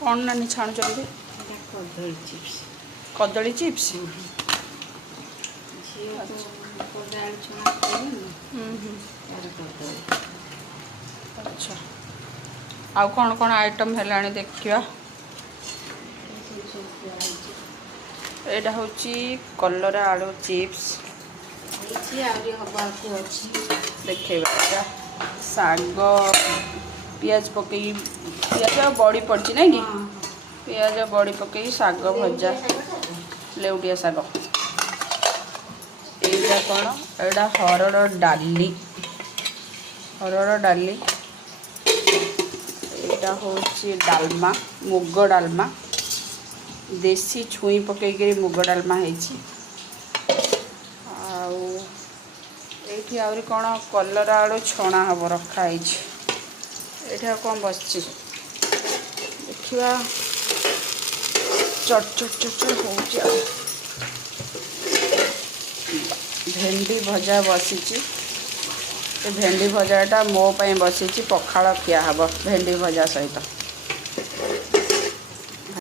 कौन नानी छाणुचंदी कदली चिप्स कदली चिप्स अच्छा आउ कौन कौन आइटम है देखा एटा हूँ कलरा आलू चिप्स देखा शाग पियाज पकई पियाज बड़ी पड़ी ना कि पियाज बड़ी पकई शाग भजा लेउटिया शाग एटा कौन एटा हरड़ डाली एटा हूँ डालमा मुग डालमा देसी छुई पकईकरी मुग डालमा है आउरी कौन कलरा आलू छणा हम रखाई ये कौन बस देखा चट चट चट चट हो भेंडी भजा बसी भेंडी भजाटा मो बसी पखाड़ खिया हम भेंडी भजा सहित